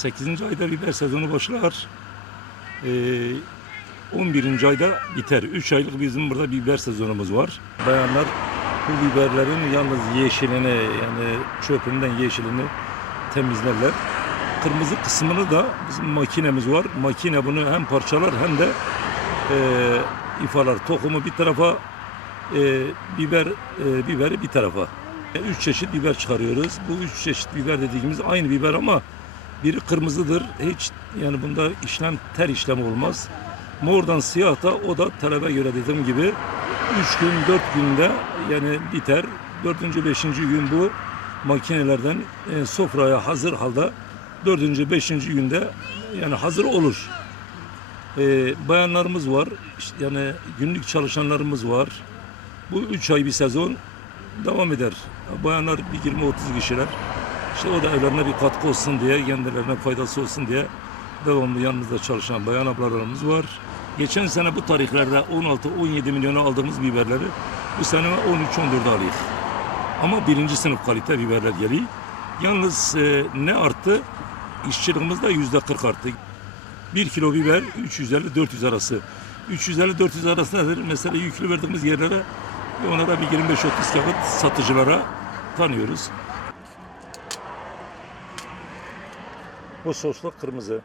8. ayda biber sezonu başlar. Ee, 11. ayda biter. 3 aylık bizim burada biber sezonumuz var. Bayanlar bu biberlerin yalnız yeşilini yani çöpünden yeşilini temizlerler. Kırmızı kısmını da bizim makinemiz var. Makine bunu hem parçalar hem de e, ifalar. Tohumu bir tarafa, e, biber e, biberi bir tarafa. E, Üç çeşit biber çıkarıyoruz. Bu üç çeşit biber dediğimiz aynı biber ama biri kırmızıdır. Hiç yani bunda işlem ter işlemi olmaz. Mordan siyah da o da talebe göre dediğim gibi 3 gün 4 günde yani biter. 4. 5. gün bu makinelerden e, sofraya hazır halde 4. 5. günde yani hazır olur. E, bayanlarımız var. yani günlük çalışanlarımız var. Bu 3 ay bir sezon devam eder. Bayanlar bir 20-30 kişiler. İşte o da evlerine bir katkı olsun diye, kendilerine faydası olsun diye devamlı yanımızda çalışan bayan ablalarımız var. Geçen sene bu tarihlerde 16-17 milyona aldığımız biberleri bu sene 13-14'e alıyoruz. Ama birinci sınıf kalite biberler geliyor. Yalnız e, ne arttı? İşçiliğimiz de yüzde 40 arttı. 1 kilo biber 350-400 arası. 350-400 arası nedir? Mesela yüklü verdiğimiz yerlere onlara bir 25-30 kağıt satıcılara tanıyoruz. Bu soslu kırmızı.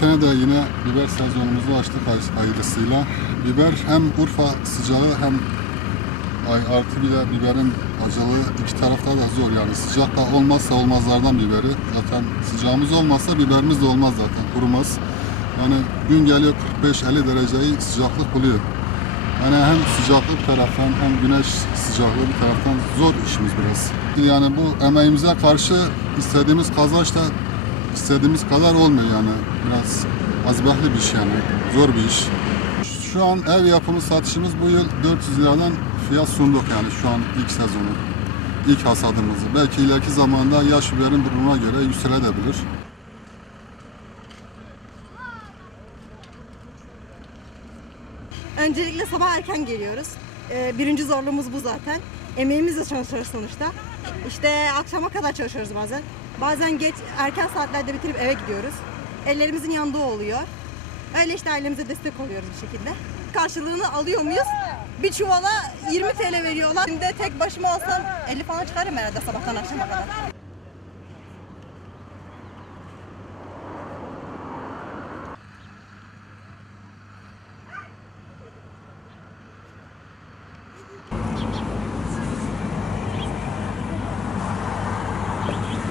Sene de yine biber sezonumuzu açtık hay- hayırlısıyla. Biber hem Urfa sıcağı hem ay artı bir de biberin acılığı iki tarafta da zor yani. Sıcak da olmazsa olmazlardan biberi. Zaten sıcağımız olmazsa biberimiz de olmaz zaten kurumaz. Yani gün geliyor 45-50 dereceyi sıcaklık buluyor. Yani hem sıcaklık taraftan hem güneş sıcaklığı bir taraftan zor işimiz biraz. Yani bu emeğimize karşı istediğimiz kazanç da istediğimiz kadar olmuyor yani. Biraz azbahli bir iş yani. Zor bir iş. Şu an ev yapımı satışımız bu yıl 400 liradan fiyat sunduk yani şu an ilk sezonu. ilk hasadımızı. Belki ileriki zamanda yaş biberin durumuna göre yükselebilir. Öncelikle sabah erken geliyoruz. Ee, birinci zorluğumuz bu zaten. Emeğimizle çalışıyoruz sonuçta. İşte akşama kadar çalışıyoruz bazen. Bazen geç erken saatlerde bitirip eve gidiyoruz. Ellerimizin yanında oluyor. Öyle işte ailemize destek oluyoruz bir şekilde. Karşılığını alıyor muyuz? Bir çuvala 20 TL veriyorlar. Şimdi tek başıma olsam 50 falan çıkarım herhalde sabahtan akşama kadar.